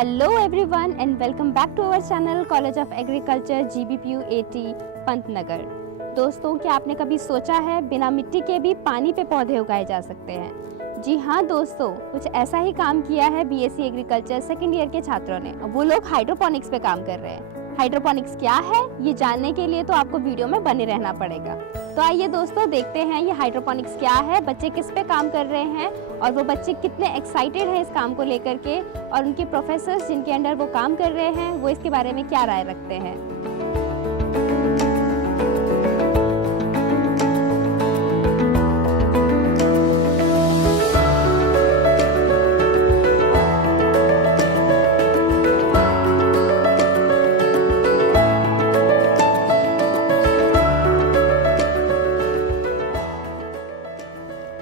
Hello everyone and welcome back to our channel college of agriculture GBPU 80 Pantnagar. दोस्तों, क्या आपने कभी सोचा है बिना मिट्टी के भी पानी पे पौधे उगाए जा सकते हैं? जी हाँ दोस्तों, कुछ ऐसा ही काम किया है BSc एग्रीकल्चर सेकेंड ईयर के छात्रों ने। वो लोग हाइड्रोपोनिक्स पे काम कर रहे हैं। हाइड्रोपोनिक्स क्या है ये जानने के लिए तो आपको वीडियो में बने रहना पड़ेगा। तो आइए दोस्तों देखते हैं ये हाइड्रोपोनिक्स क्या है, बच्चे किस पे काम कर रहे हैं और वो बच्चे कितने एक्साइटेड हैं इस काम को लेकर के, और उनके प्रोफेसर्स जिनके अंडर वो काम कर रहे हैं वो इसके बारे में क्या राय रखते हैं।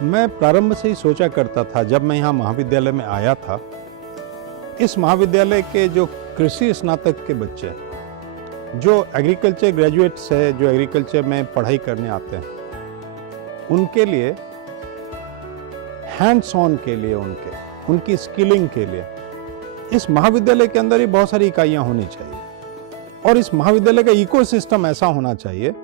मैं प्रारंभ से ही सोचा करता था, जब मैं यहाँ महाविद्यालय में आया था, इस महाविद्यालय के जो कृषि स्नातक के बच्चे जो एग्रीकल्चर ग्रेजुएट्स है, जो एग्रीकल्चर में पढ़ाई करने आते हैं, उनके लिए हैंड्स ऑन के लिए, उनकी स्किलिंग के लिए इस महाविद्यालय के अंदर ही बहुत सारी इकाइयां होनी चाहिए। और इस महाविद्यालय का इकोसिस्टम ऐसा होना चाहिए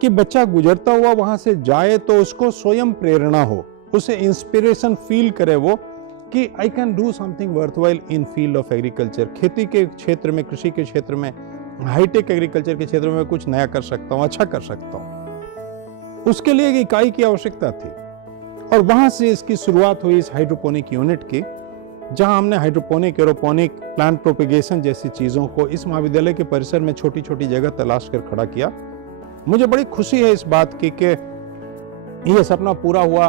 कि बच्चा गुजरता हुआ वहां से जाए तो उसको स्वयं प्रेरणा हो, उसे इंस्पिरेशन फील करे वो कि I can do something worthwhile in field of agriculture. खेती के क्षेत्र में, कृषि के क्षेत्र में, हाईटेक एग्रीकल्चर के क्षेत्र में कुछ नया कर सकता हूँ, अच्छा कर सकता हूँ। उसके लिए एक इकाई की आवश्यकता थी और वहां से इसकी शुरुआत हुई इस हाइड्रोपोनिक यूनिट की, जहां हमने हाइड्रोपोनिक, एरोपोनिक, प्लांट प्रोपेगेशन जैसी चीजों को इस महाविद्यालय के परिसर में छोटी छोटी जगह तलाश कर खड़ा किया। मुझे बड़ी खुशी है इस बात की कि यह सपना पूरा हुआ।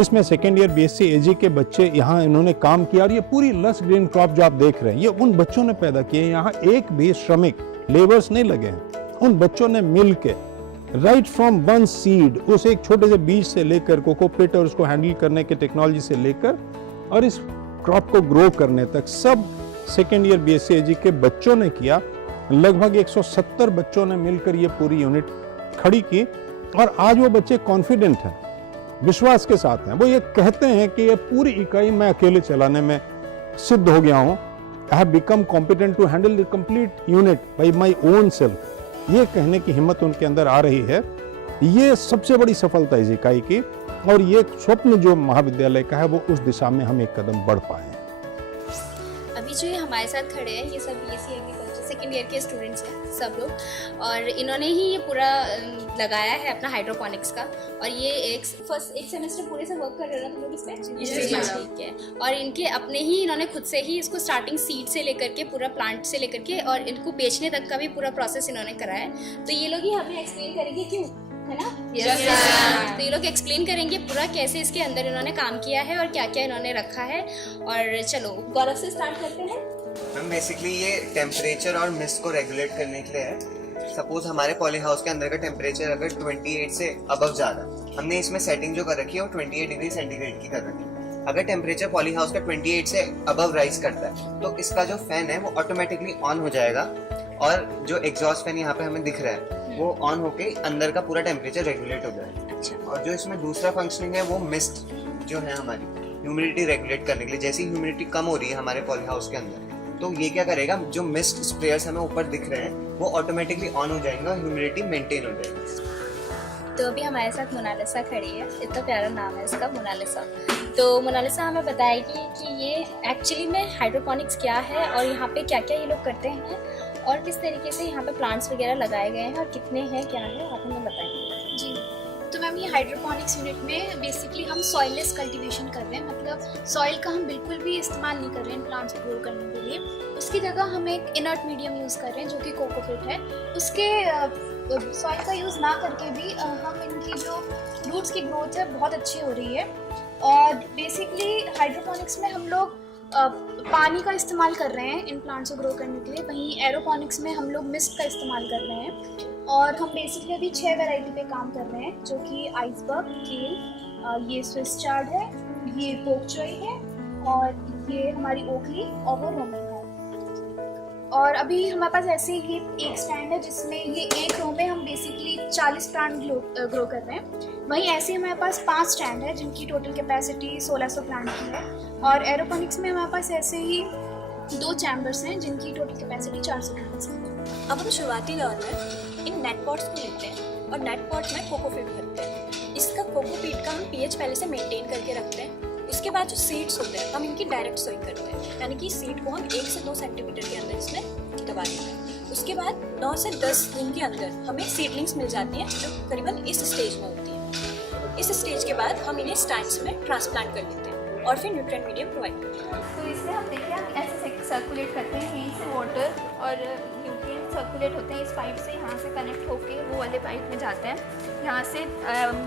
इसमें सेकेंड ईयर BSc AG के बच्चे यहाँ इन्होंने काम किया और ये पूरी लस ग्रीन क्रॉप जो आप देख रहे हैं ये उन बच्चों ने पैदा किए। यहाँ एक भी श्रमिक लेबर्स नहीं लगे हैं, उन बच्चों ने मिल के राइट फ्रॉम वन सीड, उस एक छोटे से बीज से लेकर कोकोपीट और उसको हैंडल करने के टेक्नोलॉजी से लेकर और इस क्रॉप को ग्रो करने तक सब सेकेंड ईयर BSc AG के बच्चों ने किया। लगभग 170 बच्चों ने मिलकर ये पूरी यूनिट खड़ी की और आज वो बच्चे कॉन्फिडेंट हैं, विश्वास के साथ हैं। वो ये कहते हैं कि ये पूरी इकाई मैं अकेले चलाने में सिद्ध हो गया हूं। I have become competent to handle the complete unit by my own self. ये कहने की हिम्मत उनके अंदर आ रही है। ये सबसे बड़ी सफलता इस इकाई की, और ये स्वप्न जो महाविद्यालय का है वो उस दिशा में हम एक कदम बढ़ पाए हैं। अभी जो ये हमारे साथ खड़े हैं ये सब BSc एग्रीकल्चर सेकेंड ईयर के स्टूडेंट्स हैं सब लोग, और इन्होंने ही ये पूरा लगाया है अपना हाइड्रोपोनिक्स का। और ये एक सेमेस्टर पूरे से वर्क कर रहे हैं तुम लोग इस पे, ठीक है। और इनके अपने ही इन्होंने खुद से ही इसको स्टार्टिंग सीड से लेकर के पूरा प्लांट से लेकर के और इनको बेचने तक का भी पूरा प्रोसेस इन्होंने करा है। तो ये लोग ही हमें एक्सप्लेन करेंगे क्यों, है ना? yes. तो ये लोग एक्सप्लेन करेंगे पूरा कैसे इसके अंदर इन्होंने काम किया है और क्या क्या इन्होंने रखा है। और चलो गौरव से स्टार्ट करते हैं। मैम बेसिकली ये टेम्परेचर और मिस्ट को रेगुलेट करने के लिए है। सपोज हमारे पॉली हाउस के अंदर का टेम्परेचर अगर 28 से अबव जा रहा है, हमने इसमें सेटिंग जो कर रखी है वो 28 डिग्री सेंटीग्रेड की कर रखी है। अगर टेम्परेचर पॉली हाउस का 28 से अबव राइज करता है तो इसका जो फैन है वो ऑटोमेटिकली ऑन हो जाएगा, और जो एग्जॉस्ट फैन यहाँ पे हमें दिख रहा है वो ऑन होके अंदर का पूरा टेम्परेचर रेगुलेट हो जाएगा। अच्छा। और जो इसमें दूसरा फंक्शनिंग है वो मिस्ट जो है हमारी ह्यूमिडिटी रेगुलेट करने के लिए। जैसी ह्यूमिडिटी कम हो रही है हमारे पॉली हाउस के अंदर, तो ये क्या करेगा, जो मिस्ट स्प्रेयर्स हमें ऊपर दिख रहे हैं वो ऑटोमेटिकली ऑन हो जाएंगे और ह्यूमिडिटी मेंटेन हो जाएगी। तो अभी हमारे साथ मोनालिसा खड़ी है, इतना प्यारा नाम है इसका, मोनालिसा। तो मोनालिसा हमें बताएगी कि ये एक्चुअली में हाइड्रोपोनिक्स क्या है और यहाँ पे क्या क्या ये लोग करते हैं और किस तरीके से यहाँ पे प्लांट्स वगैरह लगाए गए हैं और कितने हैं, क्या है, आप हमें बताएंगे। जी, तो मैम ये हाइड्रोपोनिक्स यूनिट में बेसिकली हम सॉइललेस कल्टीवेशन कर रहे हैं, मतलब सॉइल का हम बिल्कुल भी इस्तेमाल नहीं कर रहे हैं प्लांट्स ग्रो करने के लिए। उसकी जगह हम एक इनर्ट मीडियम यूज़ कर रहे हैं जो कि कोकोपीट है। उसके सॉइल का यूज़ ना करके भी हम इनकी जो रूट्स की ग्रोथ है बहुत अच्छी हो रही है। और बेसिकली हाइड्रोपोनिक्स में हम लोग पानी का इस्तेमाल कर रहे हैं इन प्लांट्स को ग्रो करने के लिए, वहीं एरोपोनिक्स में हम लोग मिस्ट का इस्तेमाल कर रहे हैं। और हम बेसिकली अभी 6 वैरायटी पे काम कर रहे हैं, जो कि आइसबर्ग, केल, ये स्विस चार्ड है, ये पोकचॉय है और ये हमारी ओकली और वो रोमिंग है। और अभी हमारे पास ऐसे ही एक स्टैंड है जिसमें ये एक रो में हम बेसिकली 40 प्लांट ग्रो कर रहे हैं। वहीं ऐसे हमारे पास 5 स्टैंड है जिनकी टोटल कैपेसिटी 1600 प्लांट की है। और एरोपोनिक्स में हमारे पास ऐसे ही 2 चैम्बर्स हैं जिनकी टोटल कैपेसिटी 400 टन्स है। अब हम शुरुआती दौर में इन नेट पॉट्स को लेते हैं और नेट पॉट में कोकोपीट भरते हैं। इसका कोकोपीट का हम पीएच पहले से मेंटेन करके रखते हैं। उसके बाद जो सीड्स होते हैं हम इनकी डायरेक्ट सोइंग करते हैं, यानी कि सीड को हम 1 से 2 सेंटीमीटर के अंदर इसमें दबा देते हैं। उसके बाद 9 से 10 दिन के अंदर हमें सीडलिंग्स मिल जाती हैं जो करीबन इस स्टेज में होती हैं। इस स्टेज के बाद हम इन्हें स्टैंड्स में ट्रांसप्लांट कर लेते हैं और फिर न्यूट्रिएंट मीडियम प्रोवाइड करते हैं। तो इसमें हम देखिए हम ऐसे सर्कुलेट करते हैं, यहीं से वाटर और न्यूट्रिएंट सर्कुलेट होते हैं इस पाइप से, यहाँ से कनेक्ट होके वो वाले पाइप में जाते हैं, यहाँ से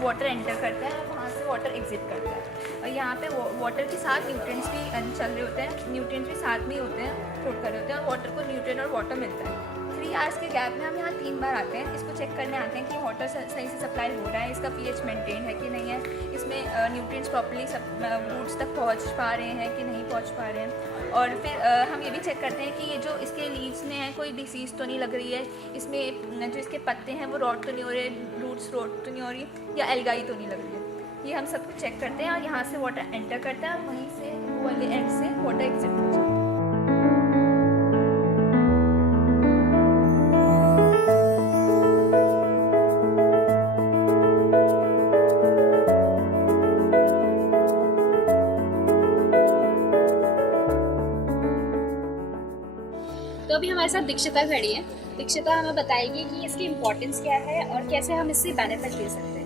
वाटर एंटर करता है और वहाँ से वाटर एग्जिट करता है। और यहाँ पे वाटर के साथ न्यूट्रिएंट्स भी चल रहे होते हैं, न्यूट्रिएंट्स भी साथ में ही होते हैं, फ्लोट कर रहे होते हैं और वाटर को न्यूट्रिएंट और वाटर मिलता है। 3 आवर्स के गैप में हम यहाँ 3 बार आते हैं, इसको चेक करने आते हैं कि वाटर सही से सप्लाई हो रहा है, इसका पीएच मेंटेन है कि नहीं है, इसमें न्यूट्रिएंट्स प्रॉपर्ली रूट्स तक पहुँच पा रहे हैं कि नहीं पहुँच पा रहे हैं। और फिर हम ये भी चेक करते हैं कि ये जो इसके लीव्स में है कोई डिसीज़ तो नहीं लग रही है, इसमें जो इसके पत्ते हैं वो रॉट तो नहीं हो रहे, रूट्स रॉट तो नहीं हो रही या एल्गाई तो नहीं लग रही है। ये हम सब कुछ चेक करते हैं और यहाँ से वाटर एंटर करता है और वहीं से वो वाले एंड से वाटर एग्जिट हो जाता है। तो अभी हमारे साथ दीक्षिता खड़ी है। दीक्षिता हमें बताएगी कि इसकी इम्पोर्टेंस क्या है और कैसे हम इससे बेनिफिट ले सकते हैं।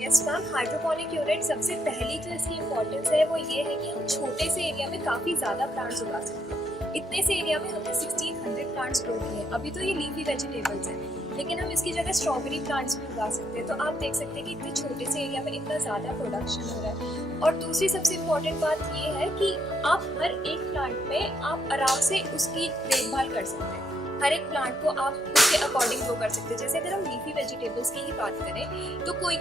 यस मैम, हाइड्रोपोनिक यूनिट सबसे पहली जो इसकी इम्पोर्टेंस है वो ये है कि हम छोटे से एरिया में काफ़ी ज़्यादा प्लांट्स उगा सकते हैं। इतने से एरिया में हमने 1600 प्लांट्स ग्रो किए हैं। अभी तो ये लीफी वेजिटेबल्स हैं, लेकिन हम इसकी जगह स्ट्रॉबेरी प्लांट्स भी उगा सकते हैं। तो आप देख सकते हैं कि इतने छोटे से एरिया में इतना ज़्यादा प्रोडक्शन हो रहा है। और दूसरी सबसे इम्पोर्टेंट बात ये है कि आप हर एक प्लांट में आप आराम से उसकी देखभाल कर सकते हैं। हर एक प्लांट को आप उसके अकॉर्डिंग ग्रो कर सकते हैं। जैसे अगर हम लीफी वेजिटेबल्स की ही बात करें तो कोई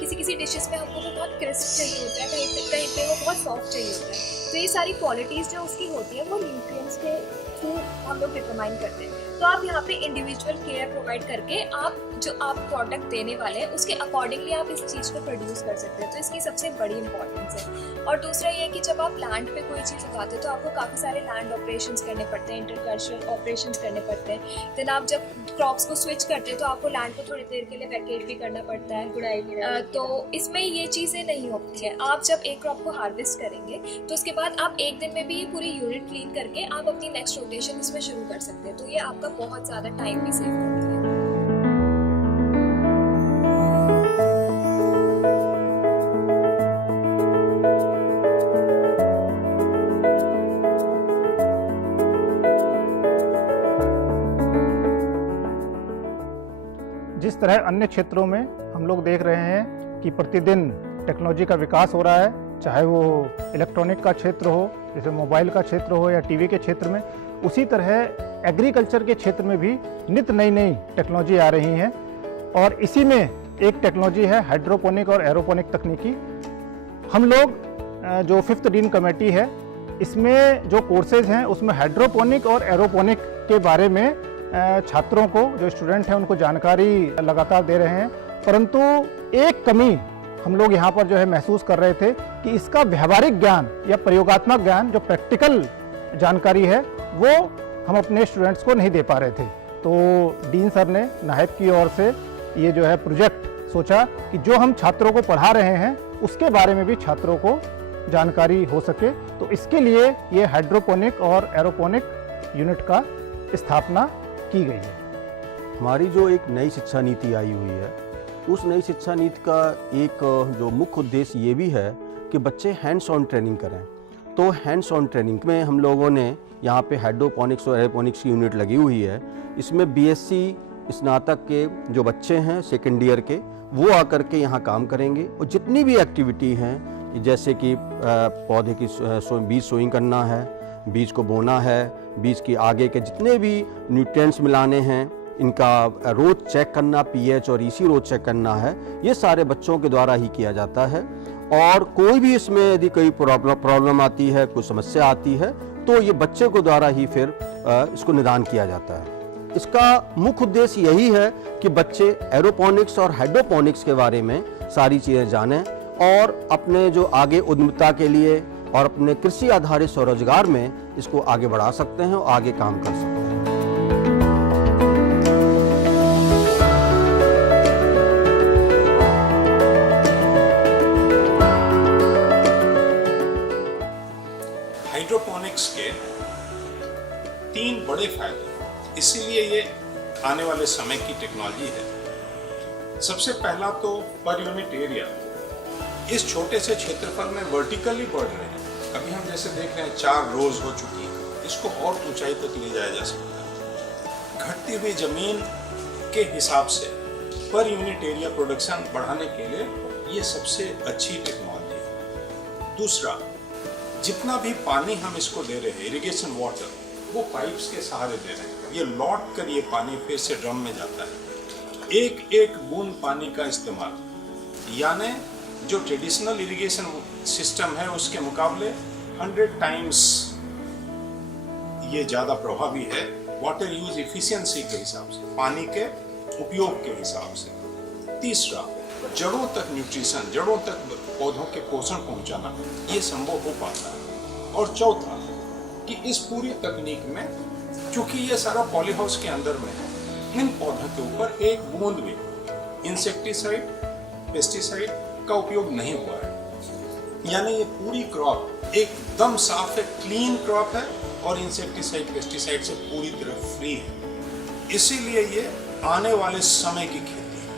किसी डिशेस में हमको वो बहुत क्रिस्प चाहिए होता है, कहीं पे वो बहुत सॉफ्ट चाहिए होता है। तो ये सारी क्वालिटीज़ जो उसकी होती है वो न्यूट्रिएंट्स के थ्रू हम लोग डिटरमाइन करते हैं। तो आप यहाँ पे इंडिविजुअल केयर प्रोवाइड करके आप जो आप प्रोडक्ट देने वाले हैं उसके अकॉर्डिंगली आप इस चीज़ को प्रोड्यूस कर सकते हैं। तो इसकी सबसे बड़ी इंपॉर्टेंस है। और दूसरा ये है कि जब आप लैंड पे कोई चीज़ उगाते हो तो आपको काफ़ी सारे लैंड ऑपरेशंस करने पड़ते हैं, इंटरकल्चरल ऑपरेशंस करने पड़ते हैं। देन आप जब क्रॉप्स को स्विच करते हैं तो आपको लैंड को थोड़ी देर के लिए वैकेट भी करना पड़ता है, गुड़ाई भी। तो इसमें ये चीज़ें नहीं होती है। आप जब एक क्रॉप को हार्वेस्ट करेंगे तो उसके बाद आप एक दिन में भी ये पूरी यूनिट क्लीन करके आप अपनी नेक्स्ट रोटेशन इसमें शुरू कर सकते हैं। तो ये आपका बहुत ज़्यादा टाइम भी सेव करती है। जिस तरह अन्य क्षेत्रों में हम लोग देख रहे हैं कि प्रतिदिन टेक्नोलॉजी का विकास हो रहा है, चाहे वो इलेक्ट्रॉनिक का क्षेत्र हो, जैसे मोबाइल का क्षेत्र हो या टीवी के क्षेत्र में, उसी तरह एग्रीकल्चर के क्षेत्र में भी नित नई टेक्नोलॉजी आ रही हैं। और इसी में एक टेक्नोलॉजी है हाइड्रोपोनिक और एरोपोनिक तकनीकी। हम लोग जो 5th डीन कमेटी है, इसमें जो कोर्सेज हैं उसमें हाइड्रोपोनिक और एरोपोनिक के बारे में छात्रों को, जो स्टूडेंट हैं, उनको जानकारी लगातार दे रहे हैं। परंतु एक कमी हम लोग यहाँ पर जो है महसूस कर रहे थे कि इसका व्यावहारिक ज्ञान या प्रयोगात्मक ज्ञान, जो प्रैक्टिकल जानकारी है, वो हम अपने स्टूडेंट्स को नहीं दे पा रहे थे। तो डीन सर ने नायब की ओर से ये जो है प्रोजेक्ट सोचा कि जो हम छात्रों को पढ़ा रहे हैं उसके बारे में भी छात्रों को जानकारी हो सके। तो इसके लिए ये हाइड्रोपोनिक और एरोपोनिक यूनिट का स्थापना की गई है। हमारी जो एक नई शिक्षा नीति आई हुई है, उस नई शिक्षा नीति का एक जो मुख्य उद्देश्य ये भी है कि बच्चे हैंड्स ऑन ट्रेनिंग करें। तो हैंड्स ऑन ट्रेनिंग में हम लोगों ने यहाँ पे हाइड्रोपोनिक्स और एरोपोनिक्स की यूनिट लगी हुई है। इसमें बीएससी स्नातक के जो बच्चे हैं सेकेंड ईयर के, वो आकर के यहाँ काम करेंगे और जितनी भी एक्टिविटी हैं, जैसे कि पौधे की बीज सोइंग करना है, बीज को बोना है, बीज के आगे के जितने भी न्यूट्रिएंट्स मिलाने हैं, इनका रोज चेक करना, पीएच और ईसी रोज चेक करना है, ये सारे बच्चों के द्वारा ही किया जाता है। और कोई भी इसमें यदि कोई प्रॉब्लम आती है, कोई समस्या आती है, तो ये बच्चे को द्वारा ही फिर इसको निदान किया जाता है। इसका मुख्य उद्देश्य यही है कि बच्चे एरोपोनिक्स और हाइड्रोपोनिक्स के बारे में सारी चीज़ें जानें और अपने जो आगे उद्यमिता के लिए और अपने कृषि आधारित स्वरोजगार में इसको आगे बढ़ा सकते हैं और आगे काम कर सकते हैं। हाइड्रोपोनिक्स के 3 बड़े फायदे, इसीलिए ये आने वाले समय की टेक्नोलॉजी है। सबसे पहला तो पर यूनिट एरिया, इस छोटे से क्षेत्रफल में वर्टिकली बढ़ रहे हैं। अभी हम जैसे देख रहे हैं 4 रोज हो चुकी है, इसको और ऊंचाई तक ले जाया जा सकता है। घटती हुई जमीन के हिसाब से पर यूनिट एरिया प्रोडक्शन बढ़ाने के लिए ये सबसे अच्छी टेक्नोलॉजी है। दूसरा, जितना भी पानी हम इसको दे रहे हैं इरिगेशन वाटर, वो पाइप्स के सहारे दे रहे हैं। ये लौट कर ये पानी फिर से ड्रम में जाता है। एक एक बूंद पानी का इस्तेमाल, यानी जो ट्रेडिशनल इरिगेशन सिस्टम है उसके मुकाबले 100 टाइम्स ये ज़्यादा प्रभावी है वाटर यूज इफिशिएंसी के हिसाब से, पानी के उपयोग के हिसाब से। तीसरा, जड़ों तक न्यूट्रिशन, जड़ों तक पौधों के पोषण पहुंचाना, ये संभव हो पाता है। और चौथा, कि इस पूरी तकनीक में चूंकि ये सारा पॉली हाउस के अंदर में है, इन पौधों के ऊपर एक बूंद भी इंसेक्टिसाइड, पेस्टिसाइड का उपयोग नहीं हुआ है। यानी ये पूरी क्रॉप एकदम साफ है, क्लीन क्रॉप है और इंसेक्टिसाइड, पेस्टिसाइड से पूरी तरह फ्री है। इसीलिए ये आने वाले समय की खेती है।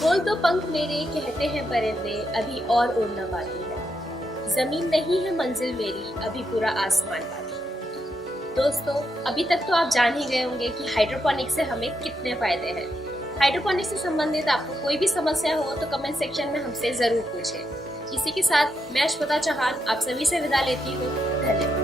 खोल दो पंख मेरे, कहते हैं परिंदे, अभी और उड़ना बाकी है। जमीन नहीं है मंजिल मेरी, अभी पूरा आसमान बाकी। दोस्तों, अभी तक तो आप जान ही गए होंगे कि हाइड्रोपोनिक्स से हमें कितने फायदे हैं। हाइड्रोपोनिक्स से संबंधित आपको कोई भी समस्या हो तो कमेंट सेक्शन में हमसे जरूर पूछें। इसी के साथ मैं अश्वता चौहान आप सभी से विदा लेती हूँ। धन्यवाद।